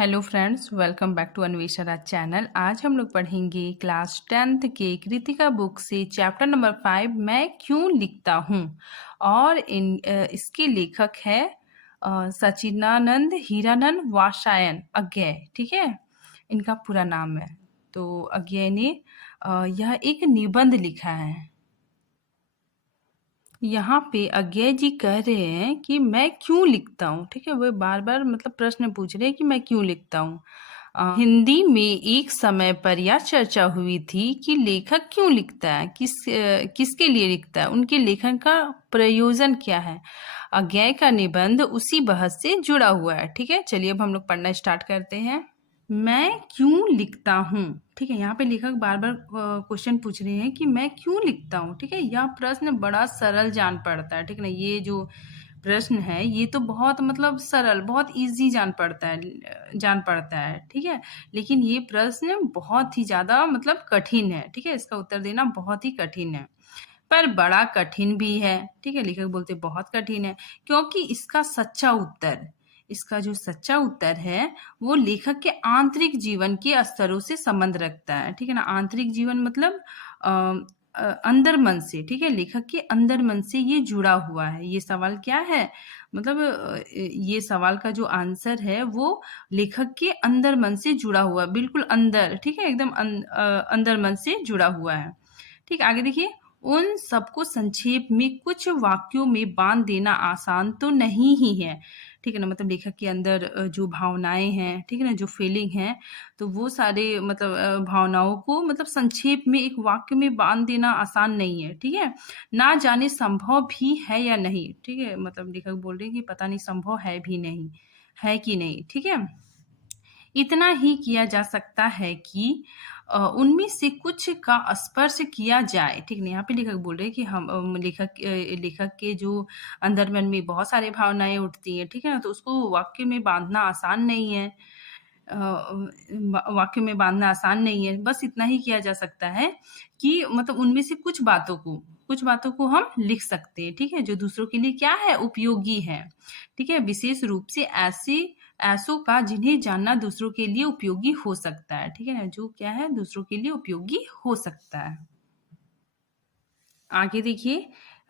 Hello friends, welcome back to Anvesha channel. आज हम लोग पढ़ेंगे क्लास 10th के कृतिका बुक से चैप्टर नंबर 5 मैं क्यों लिखता हूँ। और इसके लेखक है सचिदानंद हीरानंद वात्स्यायन अज्ञेय। ठीक है, इनका पूरा नाम है। तो अज्ञेय ने यह एक निबंध लिखा है। यहाँ पे अज्ञेय जी कह रहे हैं कि मैं क्यों लिखता हूँ। ठीक है, वो बार बार मतलब प्रश्न पूछ रहे हैं कि मैं क्यों लिखता हूँ। हिंदी में एक समय पर यह चर्चा हुई थी कि लेखक क्यों लिखता है, किसके लिए लिखता है, उनके लेखन का प्रयोजन क्या है। अज्ञेय का निबंध उसी बहस से जुड़ा हुआ है। ठीक है, चलिए अब हम लोग पढ़ना स्टार्ट करते हैं। मैं क्यों लिखता हूँ। ठीक है, यहाँ पे लेखक बार बार क्वेश्चन पूछ रहे हैं कि मैं क्यों लिखता हूँ। ठीक है, यह प्रश्न बड़ा सरल जान पड़ता है। ठीक है ना, ये जो प्रश्न है ये तो बहुत मतलब सरल, बहुत इजी जान पड़ता है। ठीक है, लेकिन ये प्रश्न बहुत ही ज्यादा मतलब कठिन है। ठीक है, इसका उत्तर देना बहुत ही कठिन है, पर बड़ा कठिन भी है। ठीक है, लेखक बोलते बहुत कठिन है क्योंकि इसका जो सच्चा उत्तर है वो लेखक के आंतरिक जीवन के स्तरों से संबंध रखता है। ठीक है ना, आंतरिक जीवन मतलब अंदर मन से। ठीक है, लेखक के अंदर मन से ये जुड़ा हुआ है। ये सवाल क्या है, मतलब ये सवाल का जो आंसर है वो लेखक के अंदर मन से जुड़ा हुआ है, बिल्कुल अंदर। ठीक है, एकदम अंदर मन से जुड़ा हुआ है। ठीक, आगे देखिए। उन सबको संक्षेप में कुछ वाक्यों में बांध देना आसान तो नहीं ही है। ठीक है ना, मतलब लेखक के अंदर जो भावनाएं हैं, ठीक है ना, जो फीलिंग है, तो वो सारे मतलब भावनाओं को मतलब संक्षेप में एक वाक्य में बांध देना आसान नहीं है। ठीक है, ना जाने संभव भी है या नहीं। ठीक है, मतलब लेखक बोल रहे हैं कि पता नहीं संभव है भी नहीं, है कि नहीं। ठीक है, इतना ही किया जा सकता है कि उनमें से कुछ का स्पर्श किया जाए। ठीक है, यहाँ पे लेखक बोल रहे हैं कि लेखक के जो अंदर मन में बहुत सारे भावनाएं उठती हैं। ठीक है ना, तो उसको वाक्य में बांधना आसान नहीं है। वाक्य में बांधना आसान नहीं है। बस इतना ही किया जा सकता है कि मतलब उनमें से कुछ बातों को हम लिख सकते हैं। ठीक है, जो दूसरों के लिए क्या है, उपयोगी है। ठीक है, विशेष रूप से ऐसों का जिन्हें जानना दूसरों के लिए उपयोगी हो सकता है। ठीक है ना, जो क्या है, दूसरों के लिए उपयोगी हो सकता है। आगे देखिए,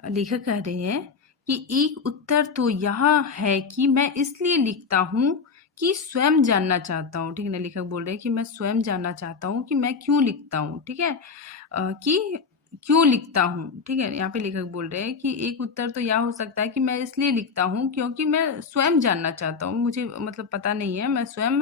लेखक कह रहे हैं कि एक उत्तर तो यह है कि मैं इसलिए लिखता हूँ कि स्वयं जानना चाहता हूँ। ठीक है ना, लेखक बोल रहे हैं कि मैं स्वयं जानना चाहता हूँ कि मैं क्यों लिखता हूँ। ठीक है, कि क्यों लिखता हूँ। ठीक है, यहाँ पे लेखक बोल रहे हैं कि एक उत्तर तो यह हो सकता है कि मैं इसलिए लिखता हूँ क्योंकि मैं स्वयं जानना चाहता हूँ। मुझे मतलब पता नहीं है, मैं स्वयं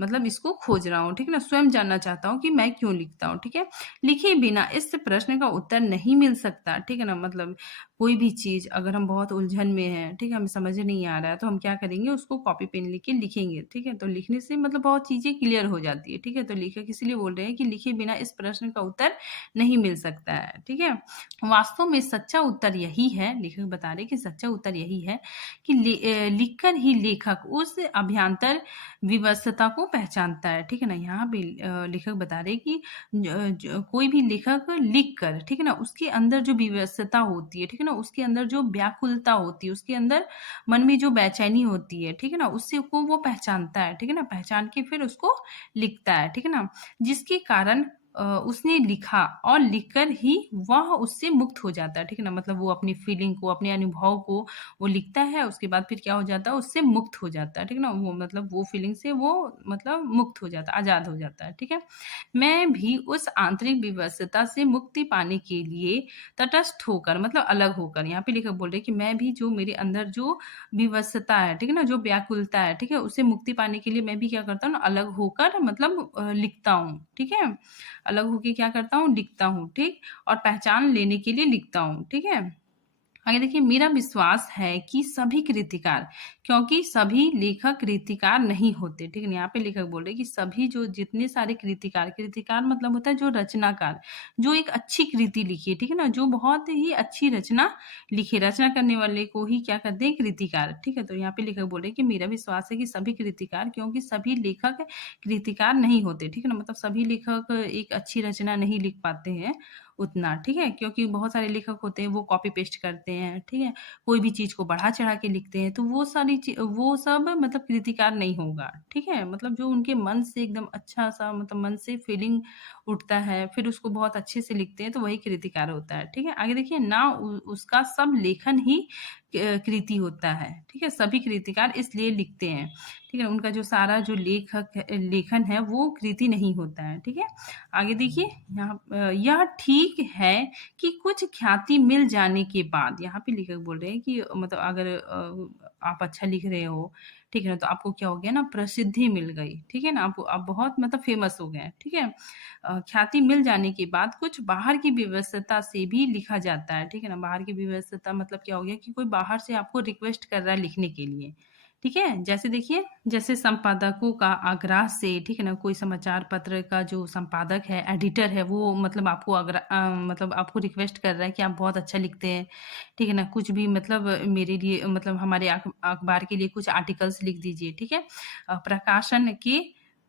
मतलब इसको खोज रहा हूँ। ठीक है ना, स्वयं जानना चाहता हूँ कि मैं क्यों लिखता हूँ। ठीक है, लिखे बिना इस प्रश्न का उत्तर नहीं मिल सकता। ठीक है ना, मतलब कोई भी चीज अगर हम बहुत उलझन में हैं, ठीक है, हमें समझ नहीं आ रहा है, तो हम क्या करेंगे, उसको कॉपी पेन लेके लिखेंगे। ठीक है, तो लिखने से मतलब बहुत चीजें क्लियर हो जाती है। ठीक है, तो लेखक इसलिए बोल रहे हैं कि लिखे बिना इस प्रश्न का उत्तर नहीं मिल सकता है। ठीक है, वास्तव में सच्चा उत्तर यही है, लेखक बता रहे हैं कि सच्चा उत्तर यही है कि लिखकर ही लेखक उस अभ्यांतर विवशता को पहचानता है। ठीक है ना, यहाँ पे लेखक बता रहे हैं कि कोई भी लेखक लिख कर, ठीक है ना, उसके अंदर जो विवशता होती है, ठीक है ना, उसके अंदर जो व्याकुलता होती है, उसके अंदर मन में जो बेचैनी होती है, ठीक है ना, उससे को वो पहचानता है। ठीक है ना, पहचान के फिर उसको लिखता है। ठीक है ना, जिसके कारण उसने लिखा और लिखकर ही वह उससे मुक्त हो जाता है। ठीक है ना, मतलब वो अपनी फीलिंग को, अपने अनुभव को वो लिखता है, उसके बाद फिर क्या हो जाता है, उससे मुक्त हो जाता है। ठीक है ना, वो मतलब वो फीलिंग से वो मतलब मुक्त हो जाता है, आजाद हो जाता है। ठीक है, मैं भी उस आंतरिक विवशता से मुक्ति पाने के लिए तटस्थ होकर मतलब अलग होकर, यहाँ पे लेखक बोल रहे हैं कि मैं भी जो मेरे अंदर जो विवशता है, ठीक है ना, जो व्याकुलता है, ठीक है, उससे मुक्ति पाने के लिए मैं भी क्या करता हूँ, अलग होकर मतलब लिखता हूँ। ठीक है, अलग होके क्या करता हूँ, लिखता हूँ। ठीक, और पहचान लेने के लिए लिखता हूँ। ठीक है, आगे देखिए, मेरा विश्वास है कि सभी कृतिकार, क्योंकि सभी लेखक कृतिकार नहीं होते। ठीक है, यहाँ पे लेखक बोल रहे हैं कि सभी जो जितने सारे कृतिकार मतलब होता है जो रचनाकार, जो एक अच्छी कृति लिखी। ठीक है ना, जो बहुत ही अच्छी रचना लिखे, रचना करने वाले को ही क्या कहते हैं, कृतिकार। ठीक है, तो यहाँ पे लेखक बोल रहे हैं कि मेरा विश्वास है कि सभी कृतिकार, क्योंकि सभी लेखक कृतिकार नहीं होते। ठीक है ना, मतलब सभी लेखक एक अच्छी रचना नहीं लिख पाते हैं, उतना, ठीक है? क्योंकि बहुत सारे लेखक होते हैं वो कॉपी पेस्ट करते हैं, ठीक है? कोई भी चीज़ को बढ़ा-चढ़ा के लिखते हैं, तो वो सब मतलब कृतिकार नहीं होगा, ठीक है? मतलब जो उनके मन से एकदम अच्छा-सा मतलब मन से फीलिंग उठता है, फिर उसको बहुत अच्छे से लिखते हैं, तो वही कृतिकार होता है, ठीक है? आगे देखिए ना उसका सब लेखन ही कृति होता है, ठीक है? सभी कृतिकार इसलिए लिखते हैं, ठीक है? उनका जो सारा जो लेखन है वो कृति नहीं होता है, ठीक है? आगे देखिए यह ठीक है कि कुछ ख्याति मिल जाने के बाद यहाँ पे लेखक बोल रहे हैं कि मतलब अगर आप अच्छा लिख रहे हो, ठीक है ना? तो आपको क्या हो गया ना प्रसिद्धि मिल गई, ठीक है ना? आप बहुत मतलब फेमस हो गए, ठीक है? ख्याति मिल जाने के बाद कुछ बाहर की व्यस्तता से भी लिखा जाता है, ठीक है ना? बाहर की व्यस्तता मतलब क्या हो गया कि कोई बाहर से आपको रिक्वेस्ट कर रहा है लिखने के लिए, ठीक है? जैसे देखिए, जैसे संपादकों का आग्रह से, ठीक है ना? कोई समाचार पत्र का जो संपादक है, एडिटर है, वो मतलब मतलब आपको रिक्वेस्ट कर रहा है कि आप बहुत अच्छा लिखते हैं, ठीक है ना? कुछ भी मतलब मेरे लिए मतलब हमारे अखबार के लिए कुछ आर्टिकल्स लिख दीजिए, ठीक है? प्रकाशन के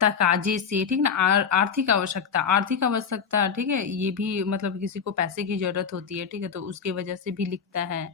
तकाज़े से, ठीक है ना? आर्थिक आवश्यकता, ठीक है? ये भी मतलब किसी को पैसे की ज़रूरत होती है, ठीक है? तो उसकी वजह से भी लिखता है,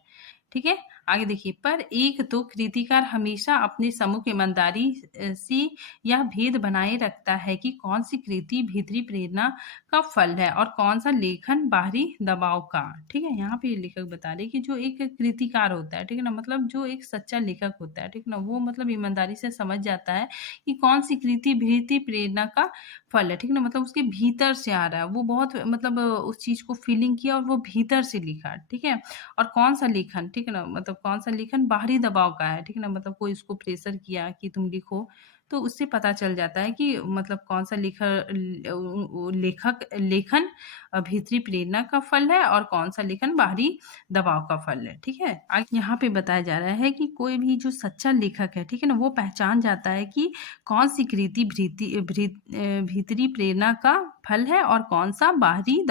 ठीक है? आगे देखिए, पर एक तो कृतिकार हमेशा अपने सम्मुख ईमानदारी से यह भेद बनाए रखता है कि कौन सी कृति भीतरी प्रेरणा का फल है और कौन सा लेखन बाहरी दबाव का, ठीक है? यहाँ पे लेखक बता रहे हैं कि जो एक कृतिकार होता है, ठीक है ना? मतलब जो एक सच्चा लेखक होता है, ठीक है ना? वो मतलब ईमानदारी से समझ जाता है कि कौन सी कृति भीतरी प्रेरणा का फल है, ठीक है ना? मतलब उसके भीतर से आ रहा है, वो बहुत मतलब उस चीज़ को फीलिंग किया और वो भीतर से लिखा, ठीक है? और कौन-सा लेखन, ठीक है ना? मतलब कौन-सा लेखन बाहरी दबाव का है, ठीक है ना? मतलब कोई उसको प्रेशर किया कि तुम लिखो, तो उससे पता चल जाता है कि मतलब कौन-सा लेखन भीतरी प्रेरणा का फल है और कौन-सा लेखन बाहरी दबाव का फल है, ठीक है? यहाँ पे बताया जा रहा है कि कोई भी जो सच्चा लेखक है, ठीक है ना? वो पहचान जाता है कि कौन-सी कृति भीतरी प्रेरणा का फल है और कौन-सा बाहरी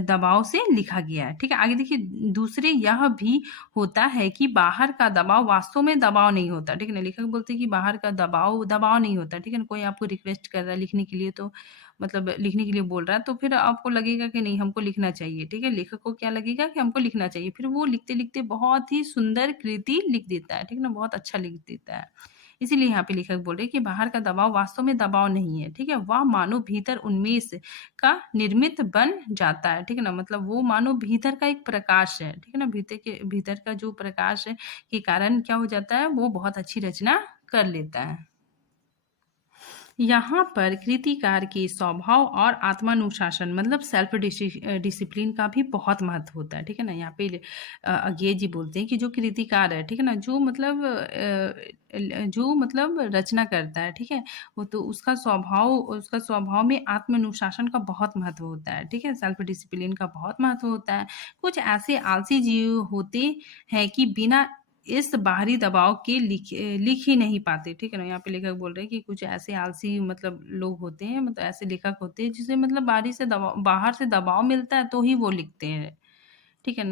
दबाव से लिखा गया है, ठीक है? आगे देखिए दूसरे यह भी होता है कि बाहर का दबाव वास्तव में दबाव नहीं होता, ठीक है ना? लेखक बोलते हैं कि बाहर का दबाव नहीं होता, ठीक है ना? कोई आपको रिक्वेस्ट कर रहा है लिखने के लिए तो मतलब लिखने के लिए बोल रहा है तो फिर आपको लगेगा कि नहीं हमको लिखना चाहिए, ठीक है? लेखक को क्या लगेगा कि हमको लिखना चाहिए, फिर वो लिखते-लिखते बहुत ही सुंदर कृति लिख देता है, ठीक है ना? बहुत अच्छा लिख देता है। इसीलिए यहाँ पे लेखक बोल रहे हैं कि बाहर का दबाव वास्तव में दबाव नहीं है, ठीक है? वह मानो भीतर उन्मेष का निर्मित बन जाता है, ठीक है ना? मतलब वो मानो भीतर का एक प्रकाश है, ठीक है ना? भीतर का जो प्रकाश है के कारण क्या हो जाता है, वो बहुत अच्छी रचना कर लेता है। यहाँ पर कृतिकार के स्वभाव और आत्मानुशासन मतलब डिसिप्लिन का भी बहुत महत्व होता है, ठीक है ना? यहाँ पे अज्ञे जी बोलते हैं कि जो कृतिकार है, ठीक है ना? जो मतलब रचना करता है, ठीक है? वो तो उसका स्वभाव में आत्मानुशासन का बहुत महत्व होता है, ठीक है? सेल्फ डिसिप्लिन का बहुत महत्व होता है। कुछ ऐसे आलसी जीव होते हैं कि बिना इस बाहरी दबाव के लिख ही नहीं पाते, ठीक है ना? यहाँ पे लेखक बोल रहे हैं कि कुछ ऐसे आलसी मतलब लोग होते हैं, मतलब ऐसे लेखक होते हैं जिसे मतलब बाहर से दबाव मिलता है तो ही वो लिखते हैं। ठीक है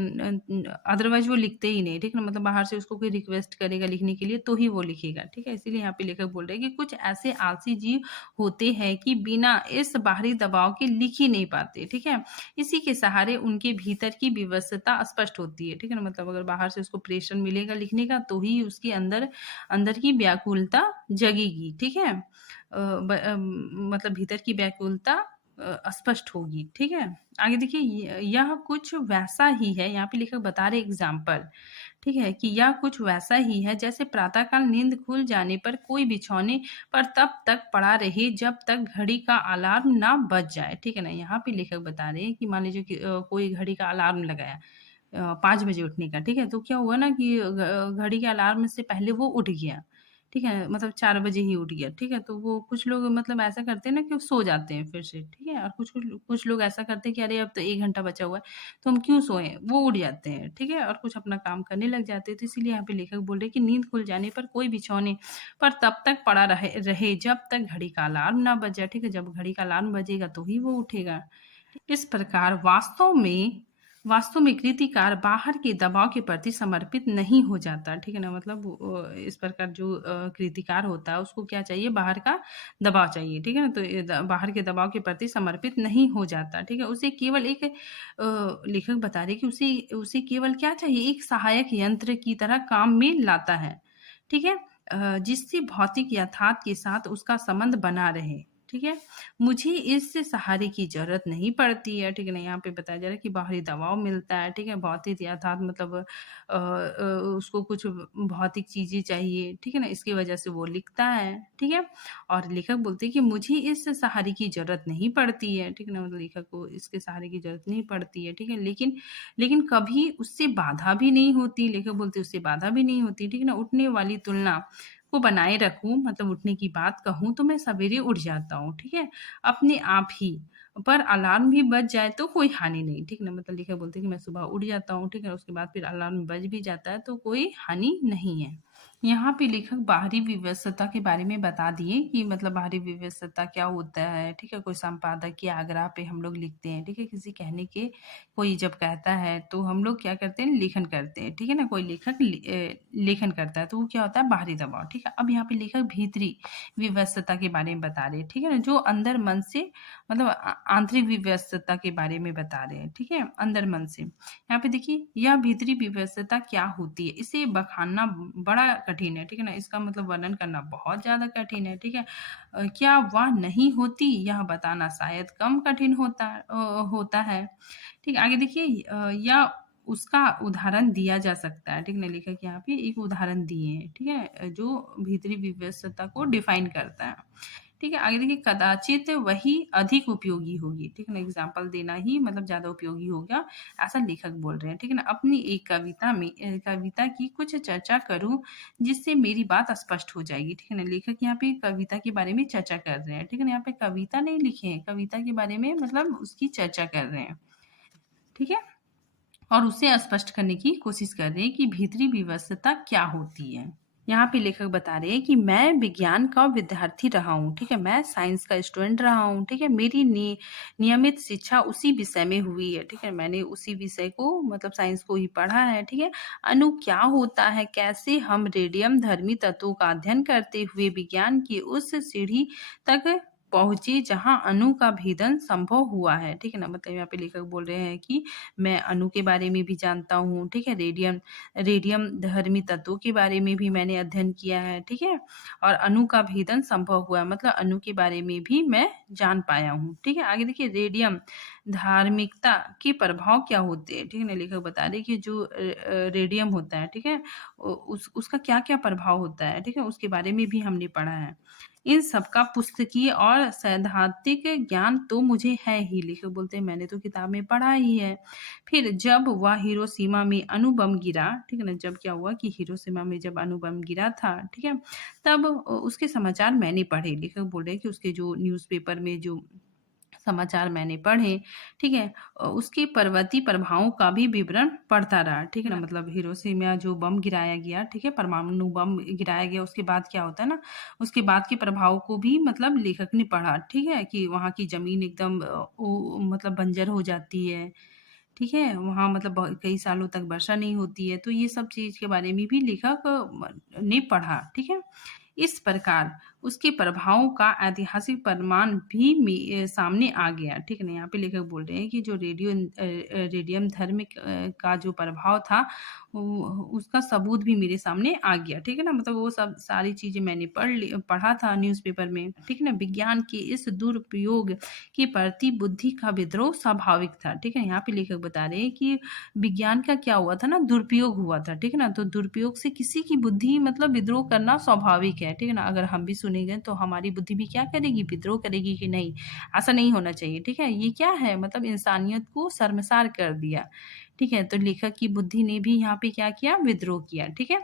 अदरवाइज़ वो लिखते ही नहीं, ठीक है ना? मतलब बाहर से उसको कोई रिक्वेस्ट करेगा लिखने के लिए तो ही वो लिखेगा, ठीक है? इसीलिए यहाँ पे लेखक बोल रहे हैं कि कुछ ऐसे आलसी जीव होते हैं कि बिना इस बाहरी दबाव के लिख ही नहीं पाते, ठीक है? इसी के सहारे उनके भीतर की विवशता स्पष्ट होती है, ठीक है ना? मतलब अगर बाहर से उसको प्रेशर मिलेगा लिखने का तो ही उसके अंदर अंदर की व्याकुलता जगेगी, ठीक है? मतलब भीतर की व्याकुलता स्पष्ट होगी, ठीक है? आगे देखिए यह कुछ वैसा ही है, यहाँ पे लेखक बता रहे एग्ज़ाम्पल, ठीक है? कि यह कुछ वैसा ही है जैसे प्रातःकाल नींद खुल जाने पर कोई बिछौने पर तब तक पड़ा रहे जब तक घड़ी का अलार्म ना बज जाए, ठीक है ना? यहाँ पे लेखक बता रहे हैं कि मान लीजिए कि कोई घड़ी का अलार्म लगाया 5 बजे उठने का, ठीक है? तो क्या हुआ ना कि घड़ी के अलार्म से पहले वो उठ गया, ठीक है? मतलब 4 बजे ही उठ गया, ठीक है? तो वो कुछ लोग मतलब ऐसा करते हैं ना कि वो सो जाते हैं फिर से, ठीक है? और कुछ लोग ऐसा करते हैं कि अरे अब तो 1 घंटा बचा हुआ है, तो हम क्यों सोएँ? वो उठ जाते हैं, ठीक है? और कुछ अपना काम करने लग जाते हैं, तो इसीलिए यहाँ पे लेखक बोल रहे हैं कि नींद खुल जाने पर कोई बिछौने पर तब तक पड़ा रहे जब तक घड़ी का अलार्म ना बज जाए, ठीक है? जब घड़ी का अलार्म बजेगा तो ही वो उठेगा। इस प्रकार वास्तव में वास्तव में कृतिकार बाहर के दबाव के प्रति समर्पित नहीं हो जाता, ठीक है ना? मतलब इस प्रकार जो कृतिकार होता है उसको क्या चाहिए, बाहर का दबाव चाहिए, ठीक है ना? तो ये बाहर के दबाव के प्रति समर्पित नहीं हो जाता, ठीक है? उसे केवल एक लेखक बता रहे कि उसे उसे केवल क्या चाहिए, एक सहायक यंत्र की तरह काम में लाता है, ठीक है? जिससे भौतिक यथार्थ के साथ उसका संबंध बना रहे, ठीक है? मुझे इस सहारे की ज़रूरत नहीं पड़ती है, ठीक है ना? यहाँ पे बताया जा रहा है कि बाहरी दबाव मिलता है, ठीक है? भौतिक यथार्थ मतलब उसको कुछ भौतिक चीज़ें चाहिए, ठीक है ना? इसकी वजह से वो लिखता है, ठीक है? और लेखक बोलते हैं कि मुझे इस सहारे की ज़रूरत नहीं पड़ती है, ठीक है ना? मतलब लेखक को इसके सहारे की ज़रूरत नहीं पड़ती है, ठीक है? लेकिन लेकिन कभी उससे बाधा भी नहीं होती, लेखक बोलते हैं उससे बाधा भी नहीं होती, ठीक है ना? उठने वाली तुलना को बनाए रखूँ, मतलब उठने की बात कहूँ तो मैं सवेरे उठ जाता हूँ, ठीक है? अपने आप ही, पर अलार्म भी बज जाए तो कोई हानि नहीं, ठीक ना? मतलब लेखक बोलते हैं कि मैं सुबह उठ जाता हूँ, ठीक है? उसके बाद फिर अलार्म बज भी जाता है तो कोई हानि नहीं है। यहाँ पे लेखक बाहरी विवशता के बारे में बता दिए कि मतलब बाहरी विवशता क्या होता है, ठीक है? कोई संपादक के आग्रह पे हम लोग लिखते हैं, ठीक है? किसी कहने के कोई जब कहता है तो हम लोग क्या करते हैं, लेखन करते हैं, ठीक है ना? कोई लेखक लेखन करता है तो वो क्या होता है, बाहरी दबाव, ठीक है? अब यहाँ पे लेखक भीतरी विवशता के बारे में बता रहे हैं, ठीक है ना? जो अंदर मन से मतलब आंतरिक विवशता के बारे में बता रहे हैं, ठीक है? अंदर मन से। यहाँ पे देखिए यह भीतरी विवशता क्या होती है, इसे बखानना बड़ा कठिन है, ठीक है ना? इसका मतलब वर्णन करना बहुत ज़्यादा कठिन है, ठीक है? क्या वह नहीं होती, यह बताना शायद कम कठिन होता है। ठीक है, आगे देखिए या उसका उदाहरण दिया जा सकता है, ठीक है ना? लेखक यहाँ पे एक उदाहरण दिए हैं, ठीक है? जो भीतरी विवशता को डिफाइन करता है। ठीक है, आगे देखिए कदाचित वही अधिक उपयोगी होगी, ठीक है ना? एग्ज़ाम्पल देना ही मतलब ज़्यादा उपयोगी होगा, ऐसा लेखक बोल रहे हैं, ठीक है ना? अपनी एक कविता में कविता की कुछ चर्चा करूँ, जिससे मेरी बात स्पष्ट हो जाएगी, ठीक है ना? लेखक यहाँ पे कविता के बारे में चर्चा कर रहे हैं, ठीक है ना? यहाँ पे कविता नहीं लिखे हैं, कविता के बारे में मतलब उसकी चर्चा कर रहे हैं, ठीक है? और उसे स्पष्ट करने की कोशिश कर रहे हैं कि भीतरी विवशता क्या होती है। यहाँ पे लेखक बता रहे हैं कि मैं विज्ञान का विद्यार्थी रहा हूँ, ठीक है? मैं साइंस का स्टूडेंट रहा हूँ, ठीक है? मेरी नियमित शिक्षा उसी विषय में हुई है, ठीक है? मैंने उसी विषय को मतलब साइंस को ही पढ़ा है, ठीक है? अणु क्या होता है, कैसे हम रेडियम धर्मी तत्वों का अध्ययन करते हुए विज्ञान की उस सीढ़ी तक पहुँचे जहाँ अणु का भेदन संभव हुआ है, ठीक है ना? मतलब यहाँ पे लेखक बोल रहे हैं कि मैं अणु के बारे में भी जानता हूँ, ठीक है? रेडियम रेडियम धर्मी तत्वों के बारे में भी मैंने अध्ययन किया है, ठीक है? और अणु का भेदन संभव हुआ मतलब अणु के बारे में भी मैं जान पाया हूँ, ठीक है? आगे देखिए रेडियम धार्मिकता के प्रभाव क्या होते हैं, ठीक है ना? लेखक बता रहे हैं कि जो रेडियम होता है, ठीक है? उसका क्या-क्या प्रभाव होता है, ठीक है? उसके बारे में भी हमने पढ़ा है। इन सबका पुस्तकीय और सैद्धांतिक ज्ञान तो मुझे है ही, लेखक बोलते हैं मैंने तो किताब में पढ़ा ही है। फिर जब वह हिरोशिमा में अणु बम गिरा, ठीक है ना? जब क्या हुआ कि हिरोशिमा में जब अणु बम गिरा था, ठीक है? तब उसके समाचार मैंने पढ़े। लेखक बोल रहे हैं कि उसके जो न्यूज़पेपर में जो समाचार मैंने पढ़े, ठीक है? उसके पर्वतीय प्रभावों का भी विवरण पढ़ता रहा, ठीक है ना? मतलब हिरोशिमा जो बम गिराया गया, ठीक है? परमाणु बम गिराया गया, उसके बाद क्या होता है ना, उसके बाद के प्रभाव को भी मतलब लेखक ने पढ़ा, ठीक है? कि वहाँ की ज़मीन एकदम मतलब बंजर हो जाती है, ठीक है? वहाँ मतलब कई सालों तक वर्षा नहीं होती है, तो ये सब चीज़ के बारे में भी लेखक ने पढ़ा, ठीक है? इस प्रकार उसके प्रभावों का ऐतिहासिक प्रमाण भी सामने आ गया, ठीक है ना? यहाँ पे लेखक बोल रहे हैं कि जो रेडियम धर्म का जो प्रभाव था, उसका सबूत भी मेरे सामने आ गया, ठीक है ना? मतलब वो सब सारी चीज़ें मैंने पढ़ा था न्यूज़पेपर में, ठीक है ना? विज्ञान के इस दुरुपयोग के प्रति बुद्धि का विद्रोह स्वाभाविक था, ठीक है? यहाँ पे लेखक बता रहे हैं कि विज्ञान का क्या हुआ था ना, दुरुपयोग हुआ था, ठीक है ना? तो दुरुपयोग से किसी की बुद्धि मतलब विद्रोह करना स्वाभाविक है, ठीक है ना? अगर हम भी सुनेंगे तो हमारी बुद्धि भी क्या करेगी, विद्रोह करेगी कि नहीं? ऐसा नहीं होना चाहिए, ठीक है? ये क्या है मतलब इंसानियत को शर्मसार कर दिया, ठीक है? तो लेखक की बुद्धि ने भी यहाँ पे क्या किया, विद्रोह किया, ठीक है?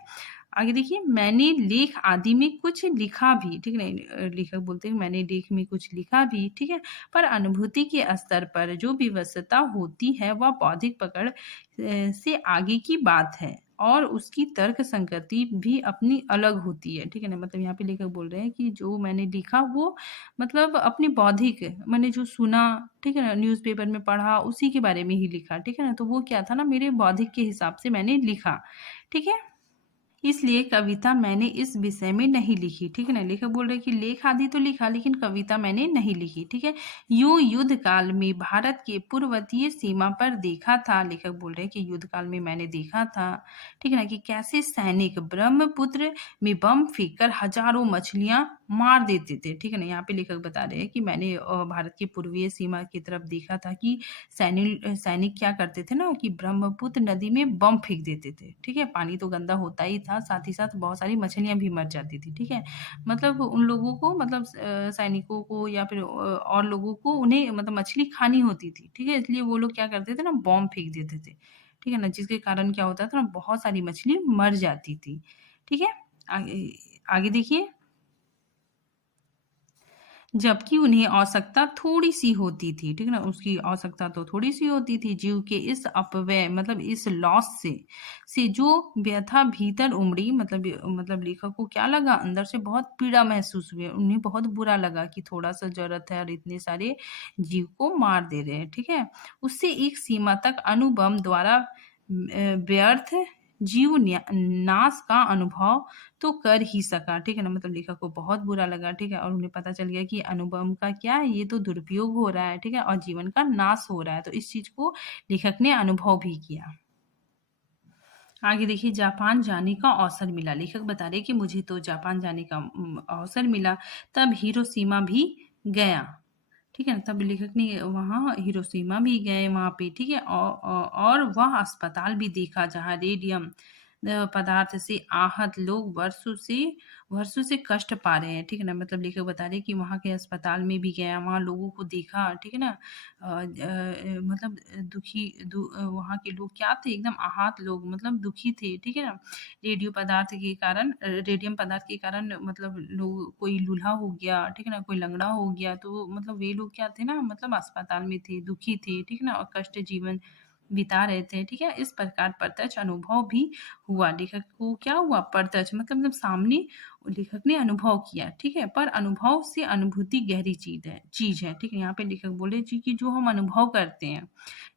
आगे देखिए मैंने लेख आदि में कुछ लिखा भी, ठीक है ना? लेखक बोलते हैं मैंने लेख में कुछ लिखा भी, ठीक है? पर अनुभूति के स्तर पर जो विवशता होती है वह बौद्धिक पकड़ से आगे की बात है। और उसकी तर्क संगति भी अपनी अलग होती है, ठीक है ना? मतलब यहाँ पे लेखक बोल रहे हैं कि जो मैंने लिखा वो मतलब अपनी बौद्धिक मैंने जो सुना, ठीक है ना? न्यूज़पेपर में पढ़ा उसी के बारे में ही लिखा, ठीक है ना? तो वो क्या था ना मेरे बौद्धिक के हिसाब से मैंने लिखा, ठीक है? इसलिए कविता मैंने इस विषय में नहीं लिखी, ठीक है ना? लेखक बोल रहे हैं कि लेख आदि तो लिखा लेकिन कविता मैंने नहीं लिखी, ठीक है? यूँ युद्ध काल में भारत के पूर्वतीय सीमा पर देखा था, लेखक बोल रहे हैं कि युद्ध काल में मैंने देखा था, ठीक है ना? कि कैसे सैनिक ब्रह्मपुत्र में बम फेंककर हजारों मछलियां मार देते थे, ठीक है ना? यहाँ पे लेखक बता रहे हैं कि मैंने भारत की पूर्वीय सीमा की तरफ देखा था कि सैनिक क्या करते थे ना कि ब्रह्मपुत्र नदी में बम फेंक देते थे, ठीक है? पानी तो गंदा होता ही था, साथ ही साथ बहुत सारी मछलियाँ भी मर जाती थी, ठीक है? मतलब उन लोगों को मतलब सैनिकों को या फिर और लोगों को उन्हें मतलब मछली खानी होती थी, ठीक है? इसलिए वो लोग क्या करते थे ना बम फेंक देते थे, ठीक है ना? जिसके कारण क्या होता था ना बहुत सारी मछली मर जाती थी, ठीक है? आगे आगे देखिए। जबकि उन्हें आवश्यकता थोड़ी-सी होती थी, ठीक है ना? उसकी आवश्यकता तो थोड़ी-सी होती थी, जीव के इस अपव्यय मतलब इस लॉस से जो व्यथा भीतर उमड़ी मतलब लेखक को क्या लगा? अंदर से बहुत पीड़ा महसूस हुई। उन्हें बहुत बुरा लगा कि थोड़ा-सा ज़रूरत है और इतने सारे जीव को मार दे रहे हैं, ठीक है? उससे एक सीमा तक अणुबम द्वारा व्यर्थ जीव नाश का अनुभव तो कर ही सका, ठीक है ना? मतलब लेखक को बहुत बुरा लगा, ठीक है? और उन्हें पता चल गया कि अणुबम का क्या है, ये तो दुरुपयोग हो रहा है, ठीक है? और जीवन का नाश हो रहा है, तो इस चीज़ को लेखक ने अनुभव भी किया। आगे देखिए जापान जाने का अवसर मिला। लेखक बता रहे हैं कि मुझे तो जापान जाने का अवसर मिला, तब हिरोशिमा भी गया, ठीक है ना? तब लेखक ने वहाँ हिरोशिमा भी गए वहाँ पे, ठीक है? और वह अस्पताल भी देखा जहाँ रेडियम पदार्थ से आहत लोग वर्षों से कष्ट पा रहे हैं, ठीक है ना? मतलब लेखक बता रहे हैं कि वहाँ के अस्पताल में भी गया, वहाँ लोगों को देखा, ठीक है ना? मतलब वहाँ के लोग क्या थे एकदम आहत लोग मतलब दुखी थे, ठीक है ना? रेडियम पदार्थ के कारण मतलब लोग कोई लूल्हा हो गया, ठीक है ना? कोई लंगड़ा हो गया, तो मतलब वे लोग क्या थे ना मतलब अस्पताल में थे, दुखी थे, ठीक है ना? और कष्ट जीवन बिता रहे थे, ठीक है? इस प्रकार प्रत्यक्ष अनुभव भी हुआ। लेखक को क्या हुआ? प्रत्यक्ष मतलब सामने लेखक ने अनुभव किया, ठीक है? पर अनुभव से अनुभूति गहरी चीज़ है, ठीक है? यहाँ पे लेखक बोले जी कि जो हम अनुभव करते हैं,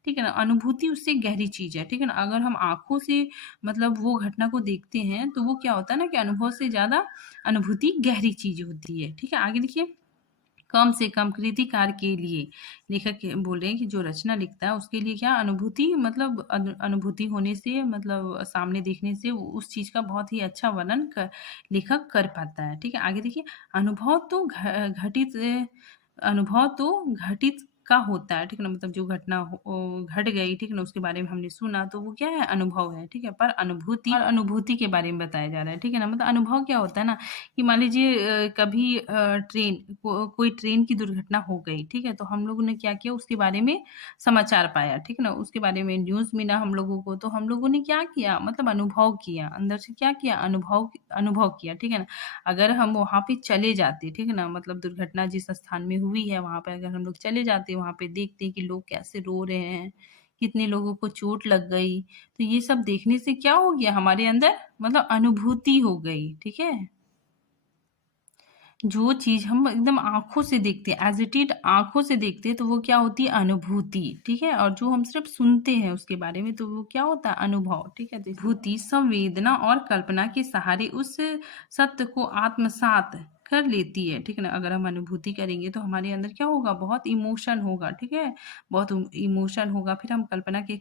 ठीक है ना? अनुभूति उससे गहरी चीज़ है, ठीक है ना? अगर हम आँखों से मतलब वो घटना को देखते हैं, तो वो क्या होता है ना कि अनुभव से ज़्यादा अनुभूति गहरी चीज़ होती है, ठीक है? आगे देखिए। कम से कम कृतिकार के लिए लेखक बोल रहे हैं कि जो रचना लिखता है उसके लिए क्या अनुभूति मतलब अनुभूति होने से मतलब सामने देखने से उस चीज़ का बहुत ही अच्छा वर्णन लेखक कर पाता है, ठीक है? आगे देखिए अनुभव तो घटित का होता है, ठीक है ना? मतलब जो घटना घट गई, ठीक है ना? उसके बारे में हमने सुना तो वो क्या है? अनुभव है, ठीक है? पर अनुभूति के बारे में बताया जा रहा है, ठीक है ना? मतलब अनुभव क्या होता है ना कि मान लीजिए कभी कोई ट्रेन की दुर्घटना हो गई, ठीक है? तो हम लोगों ने क्या किया उसके बारे में समाचार पाया, ठीक है ना? उसके बारे में न्यूज़ मिला हम लोगों को, तो हम लोगों ने क्या किया मतलब अनुभव किया, अंदर से क्या किया अनुभव किया, ठीक है ना? अगर हम वहाँ पे चले जाते, ठीक है ना? मतलब दुर्घटना जिस स्थान में हुई है, वहाँ पे अगर हम लोग चले जाते, वहाँ पे देखते कि लोग कैसे रो रहे हैं, कितने लोगों को चोट लग गई, तो ये सब देखने से क्या हो गया हमारे अंदर मतलब अनुभूति हो गई, ठीक है? जो चीज़ हम एकदम आँखों से देखते हैं, एज़ इट इज़ आँखों से देखते हैं, तो वो क्या होती है अनुभूति, ठीक है? और जो हम सिर्फ़ सुनते हैं उसके बारे में, तो वो क्या होता है अनुभव, ठीक है? तो भूति संवेदना और कल्पना के सहारे उस सत्य को आत्मसात कर लेती है, ठीक है ना? अगर हम अनुभूति करेंगे तो हमारे अंदर क्या होगा? बहुत इमोशन होगा, ठीक है? बहुत इमोशन होगा, फिर हम कल्पना के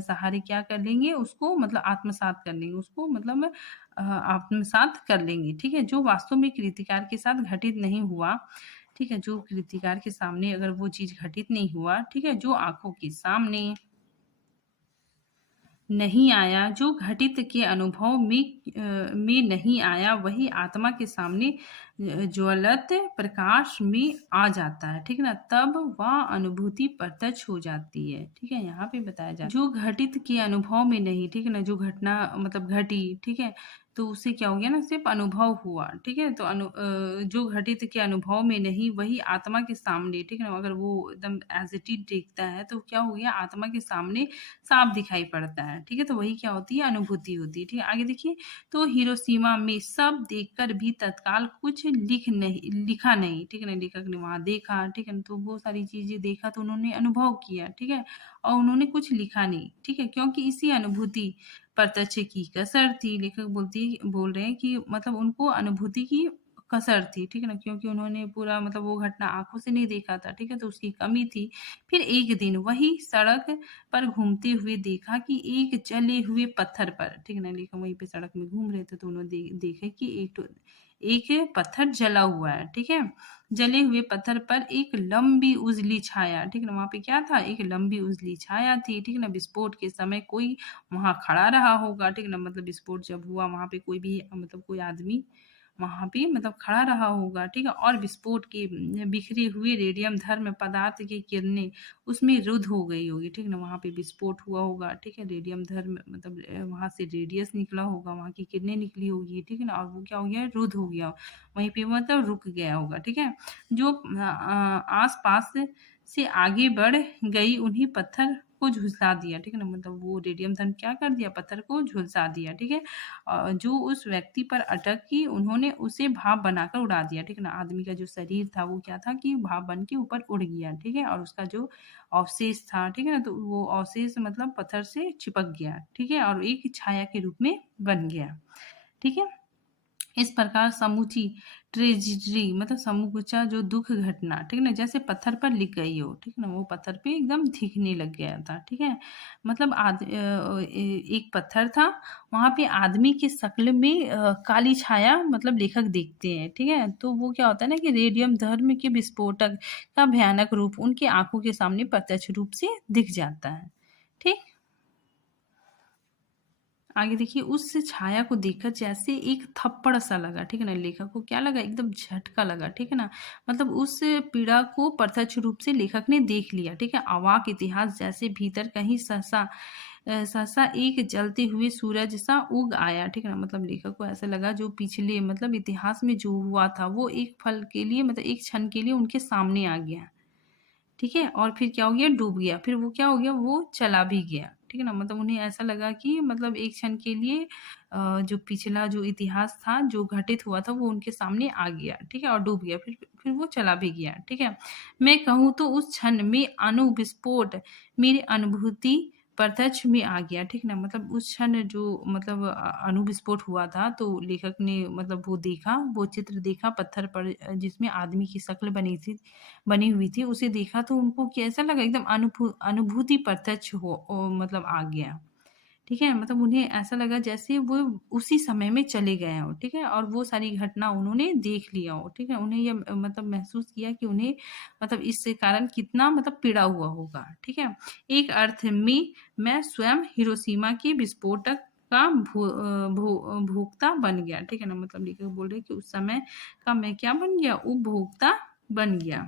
सहारे क्या कर लेंगे? उसको मतलब आत्मसात कर लेंगे, उसको मतलब आत्मसात कर लेंगे, ठीक है? जो वास्तव में कृतिकार के साथ घटित नहीं हुआ, ठीक है? जो कृतिकार के सामने अगर वो चीज़ घटित नहीं हुआ, ठीक है? जो आँखों के सामने नहीं आया, जो घटित के अनुभव में नहीं आया, वही आत्मा के सामने ज्वलंत प्रकाश में आ जाता है, ठीक है ना? तब वह अनुभूति प्रत्यक्ष हो जाती है, ठीक है? यहाँ पे बताया जाता है जो घटित के अनुभव में नहीं, ठीक है ना? जो घटना मतलब घटी, ठीक है? तो उससे क्या हो गया ना, सिर्फ अनुभव हुआ, ठीक है। तो जो घटित के अनुभव में नहीं, वही आत्मा के सामने, ठीक है ना, अगर वो एकदम एज इट इज देखता है तो क्या हो गया, आत्मा के सामने साफ दिखाई पड़ता है, ठीक है। तो वही क्या होती है, अनुभूति होती है, ठीक है। आगे देखिए, तो हिरोशिमा में सब देखकर भी तत्काल कुछ लिखा नहीं, ठीक है ना। लेखक ने वहां देखा, ठीक है ना, तो वो सारी चीजें देखा तो उन्होंने अनुभव किया, ठीक है, और उन्होंने कुछ लिखा नहीं, ठीक है, क्योंकि इसी अनुभूति प्रत्यक्ष की कसर थी। लेखक बोल रहे हैं कि मतलब उनको अनुभूति की कसर थी, ठीक है ना, क्योंकि उन्होंने पूरा मतलब वो घटना आंखों से नहीं देखा था, ठीक है, तो उसकी कमी थी। फिर एक दिन वही सड़क पर घूमते हुए देखा कि एक जले हुए पत्थर पर, ठीक है ना, लेखक वहीं पे सड़क में घूम रहे थे तो उन्होंने देखे कि एक पत्थर जला हुआ है, ठीक है। जले हुए पत्थर पर एक लंबी उजली छाया, ठीक है ना, वहां पे क्या था, एक लंबी उजली छाया थी, ठीक है ना। विस्फोट के समय कोई वहां खड़ा रहा होगा, ठीक है ना, मतलब विस्फोट जब हुआ वहां पे कोई भी मतलब कोई आदमी वहां पे मतलब खड़ा रहा होगा, ठीक है। और विस्फोट के बिखरे हुए रेडियम धर्म पदार्थ की किरणें उसमें रुद्ध हो गई होगी, ठीक है ना, वहां पे विस्फोट हुआ होगा, ठीक है। रेडियम धर्म मतलब वहां से रेडियस निकला होगा, वहां की किरणें निकली होगी, ठीक है ना, और वो क्या हो गया, रुद्ध हो गया, वहीं पे मतलब रुक गया होगा, ठीक है। जो आस पास से आगे बढ़ गई उन्हीं पत्थर को झुलसा दिया, ठीक है ना, मतलब वो रेडियम धन क्या कर दिया, पत्थर को झुलसा दिया, ठीक है। जो उस व्यक्ति पर अटकी उन्होंने उसे भाप बनाकर उड़ा दिया, ठीक है ना। आदमी का जो शरीर था वो क्या था कि भाप बन के ऊपर उड़ गया, ठीक है, और उसका जो अवशेष था, ठीक है ना, तो वो अवशेष मतलब पत्थर से चिपक गया, ठीक है, और एक छाया के रूप में बन गया, ठीक है। इस प्रकार समूची ट्रेजिडी मतलब समूचा जो दुख घटना, ठीक है ना, जैसे पत्थर पर लिख गई हो, ठीक है ना, वो पत्थर पे एकदम दिखने लग गया था, ठीक है। मतलब एक पत्थर था, वहां पे आदमी की शक्ल में काली छाया मतलब लेखक देखते हैं, ठीक है। तो वो क्या होता है ना कि रेडियम धर्म के विस्फोटक का भयानक रूप उनकी आंखों के सामने प्रत्यक्ष रूप से दिख जाता है, ठीक। आगे देखिए, उस छाया को देखकर जैसे एक थप्पड़ सा लगा, ठीक है ना, लेखक को क्या लगा, एकदम झटका लगा, ठीक है ना। मतलब उस पीड़ा को प्रत्यक्ष रूप से लेखक ने देख लिया, ठीक है। अवाक इतिहास जैसे भीतर कहीं सहसा सहसा एक जलते हुए सूरज सा उग आया, ठीक है ना। मतलब लेखक को ऐसा लगा जो पिछले मतलब इतिहास में जो हुआ था वो एक पल के लिए मतलब एक क्षण के लिए उनके सामने आ गया, ठीक है, और फिर क्या हो गया, डूब गया, फिर वो क्या हो गया, वो चला भी गया, ठीक है ना। मतलब उन्हें ऐसा लगा कि मतलब एक क्षण के लिए जो पिछला जो इतिहास था जो घटित हुआ था वो उनके सामने आ गया, ठीक है, और डूब गया, फिर वो चला भी गया, ठीक है। मैं कहूँ तो उस क्षण में अणुविस्फोट मेरी अनुभूति प्रत्यक्ष में आ गया, ठीक ना। मतलब उस क्षण जो मतलब अणुविस्फोट हुआ था तो लेखक ने मतलब वो देखा, वो चित्र देखा पत्थर पर जिसमें आदमी की शक्ल बनी हुई थी, उसे देखा तो उनको कैसा लगा, एकदम अनुभूति प्रत्यक्ष मतलब आ गया, ठीक है। मतलब उन्हें ऐसा लगा जैसे वो उसी समय में चले गए हों, ठीक है, और वो सारी घटना उन्होंने देख लिया हो, ठीक है। उन्हें ये मतलब महसूस किया कि उन्हें मतलब इससे कारण कितना मतलब पीड़ा हुआ होगा, ठीक है। एक अर्थ में मैं स्वयं हिरोशिमा के विस्फोटक का भोक्ता बन गया, ठीक है ना। मतलब लेखक बोल रहे कि उस समय का मैं क्या बन गया, उपभोक्ता बन गया।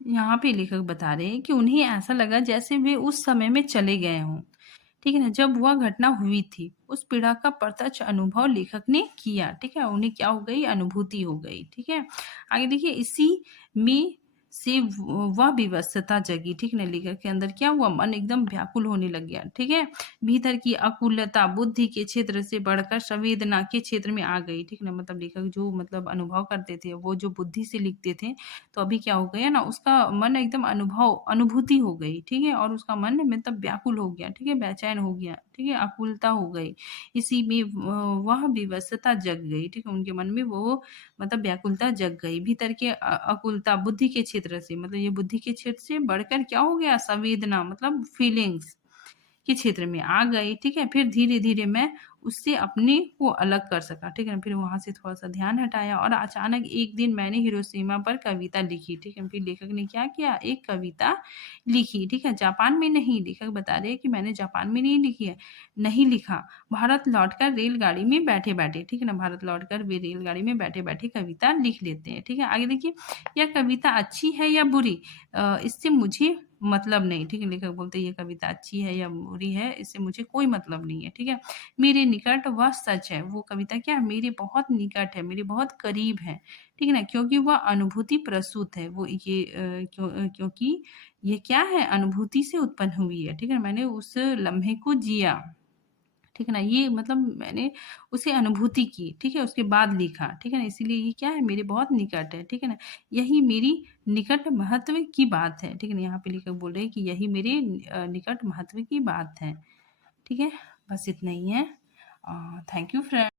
यहाँ पे लेखक बता रहे हैं कि उन्हें ऐसा लगा जैसे वे उस समय में चले गए हों, ठीक है ना, जब वह घटना हुई थी। उस पीड़ा का प्रत्यक्ष अनुभव लेखक ने किया, ठीक है, उन्हें क्या हो गई, अनुभूति हो गई, ठीक है। आगे देखिए, इसी में से वह विवशता जगी, ठीक है ना। लेखक के अंदर क्या हुआ, मन एकदम व्याकुल होने लग गया, ठीक है। भीतर की अकुलता बुद्धि के क्षेत्र से बढ़कर संवेदना के क्षेत्र में आ गई, ठीक है ना। मतलब लेखक जो मतलब अनुभव करते थे वो जो बुद्धि से लिखते थे, तो अभी क्या हो गया ना, उसका मन एकदम अनुभूति हो गई, ठीक है, और उसका मन मतलब व्याकुल हो गया, ठीक है, बेचैन हो गया, ठीक है, आकुलता हो गई। इसी में वह विवशता जग गई, ठीक है, उनके मन में वो मतलब व्याकुलता जग गई। भीतर के अकुलता बुद्धि के क्षेत्र से मतलब ये बुद्धि के क्षेत्र से बढ़कर क्या हो गया, संवेदना मतलब फीलिंग्स के क्षेत्र में आ गई, ठीक है। फिर धीरे धीरे मैं उससे अपने को अलग कर सका, ठीक है ना। फिर वहां से थोड़ा सा ध्यान हटाया और अचानक एक दिन मैंने हिरोशिमा पर कविता लिखी, ठीक है। फिर लेखक ने क्या किया, एक कविता लिखी, ठीक है। जापान में नहीं, लेखक बता रहे हैं कि मैंने जापान में नहीं लिखी है, नहीं लिखा, भारत लौटकर रेलगाड़ी में बैठे बैठे, ठीक है ना। भारत लौटकर वे रेलगाड़ी में बैठे बैठे कविता लिख लेते हैं, ठीक है। आगे देखिए, यह कविता अच्छी है या बुरी, इससे मुझे मतलब नहीं, ठीक है? लेखक बोलते हैं ये कविता अच्छी है या बुरी है, इससे मुझे कोई मतलब नहीं है, ठीक है? मेरे निकट वह सच है, वो कविता क्या है? मेरे बहुत निकट है, मेरे बहुत करीब है, ठीक है ना? क्योंकि वह अनुभूति प्रसूत है, वो ये क्योंकि ये क्या है? अनुभूति से उत्पन्न हुई है, ठीक है? मैंने उस लम्हे को जिया, ठीक है ना? ये मतलब मैंने उसे अनुभूति की, ठीक है? उसके बाद लिखा, ठीक है ना? इसीलिए ये क्या है? मेरे बहुत निकट है, ठीक है ना? यही मेरी निकट महत्व की बात है, ठीक है ना? यहाँ पे लेखक बोल रहे हैं कि यही मेरे निकट महत्व की बात है, ठीक है? बस इतना ही है। Thank you friend.